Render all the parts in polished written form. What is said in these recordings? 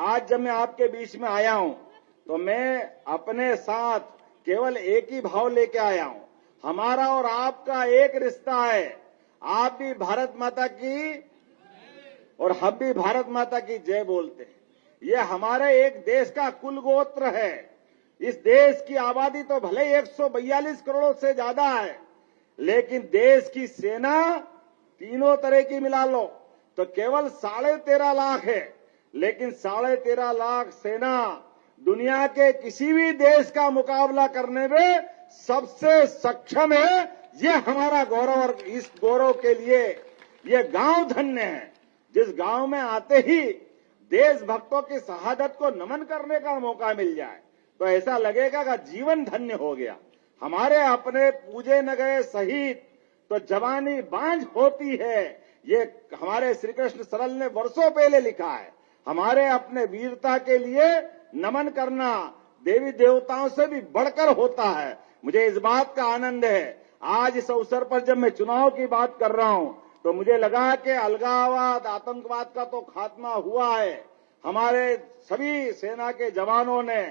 आज जब मैं आपके बीच में आया हूं तो मैं अपने साथ केवल एक ही भाव लेके आया हूं। हमारा और आपका एक रिश्ता है। आप भी भारत माता की और हम भी भारत माता की जय बोलते हैं। ये हमारे एक देश का कुल गोत्र है। इस देश की आबादी तो भले 142 करोड़ से ज्यादा है, लेकिन देश की सेना तीनों तरह की मिला लो तो केवल 13.5 लाख है। लेकिन 13.5 लाख सेना दुनिया के किसी भी देश का मुकाबला करने में सबसे सक्षम है। ये हमारा गौरव और इस गौरव के लिए ये गांव धन्य है। जिस गांव में आते ही देशभक्तों की शहादत को नमन करने का मौका मिल जाए तो ऐसा लगेगा कि जीवन धन्य हो गया। हमारे अपने पूजे न गए शहीद तो जवानी बांझ होती है। ये हमारे श्री कृष्ण सरल ने वर्षों पहले लिखा है। हमारे अपने वीरता के लिए नमन करना देवी देवताओं से भी बढ़कर होता है। मुझे इस बात का आनंद है। आज इस अवसर पर जब मैं चुनाव की बात कर रहा हूं तो मुझे लगा कि अलगाववाद, आतंकवाद का तो खात्मा हुआ है। हमारे सभी सेना के जवानों ने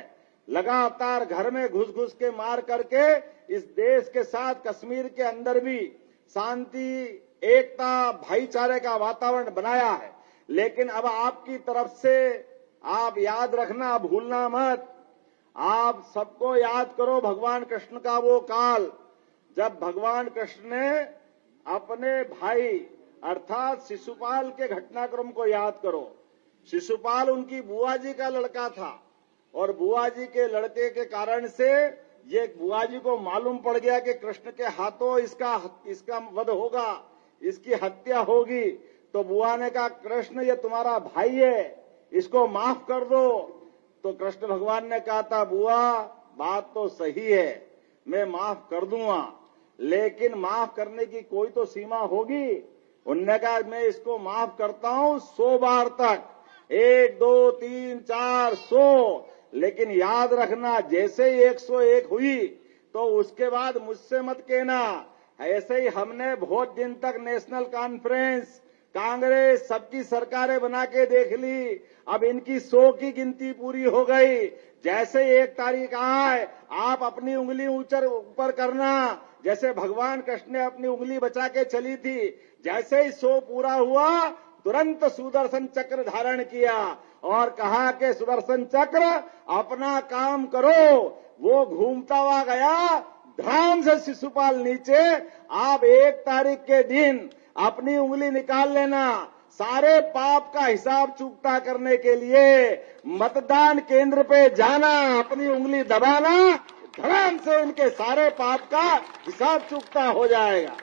लगातार घर में घुस घुस के मार करके इस देश के साथ कश्मीर के अंदर भी शांति, एकता, भाईचारे का वातावरण बनाया है। लेकिन अब आपकी तरफ से आप याद रखना, भूलना मत। आप सबको याद करो भगवान कृष्ण का वो काल जब भगवान कृष्ण ने अपने भाई अर्थात शिशुपाल के घटनाक्रम को याद करो। शिशुपाल उनकी बुआ जी का लड़का था और बुआ जी के लड़के के कारण से ये बुआ जी को मालूम पड़ गया कि कृष्ण के हाथों इसका वध होगा, इसकी हत्या होगी। तो बुआ ने कहा, कृष्ण ये तुम्हारा भाई है, इसको माफ कर दो। तो कृष्ण भगवान ने कहा था, बुआ बात तो सही है, मैं माफ कर दूंगा, लेकिन माफ करने की कोई तो सीमा होगी। उन्होंने कहा, मैं इसको माफ करता हूं 100 बार तक, 1, 2, 3, 4, 100। लेकिन याद रखना, जैसे ही 101 हुई तो उसके बाद मुझसे मत कहना। ऐसे ही हमने बहुत दिन तक नेशनल कॉन्फ्रेंस, कांग्रेस, सबकी सरकारें बना के देख ली। अब इनकी 100 की गिनती पूरी हो गई। जैसे 1 तारीख आए आप अपनी उंगली ऊपर करना, जैसे भगवान कृष्ण ने अपनी उंगली बचा के चली थी। जैसे ही 100 पूरा हुआ तुरंत सुदर्शन चक्र धारण किया और कहा कि सुदर्शन चक्र अपना काम करो। वो घूमता हुआ गया, ध्यान से शिशुपाल नीचे। आप 1 तारीख के दिन अपनी उंगली निकाल लेना। सारे पाप का हिसाब चुकता करने के लिए मतदान केंद्र पे जाना, अपनी उंगली दबाना, धड़ाम से इनके सारे पाप का हिसाब चुकता हो जाएगा।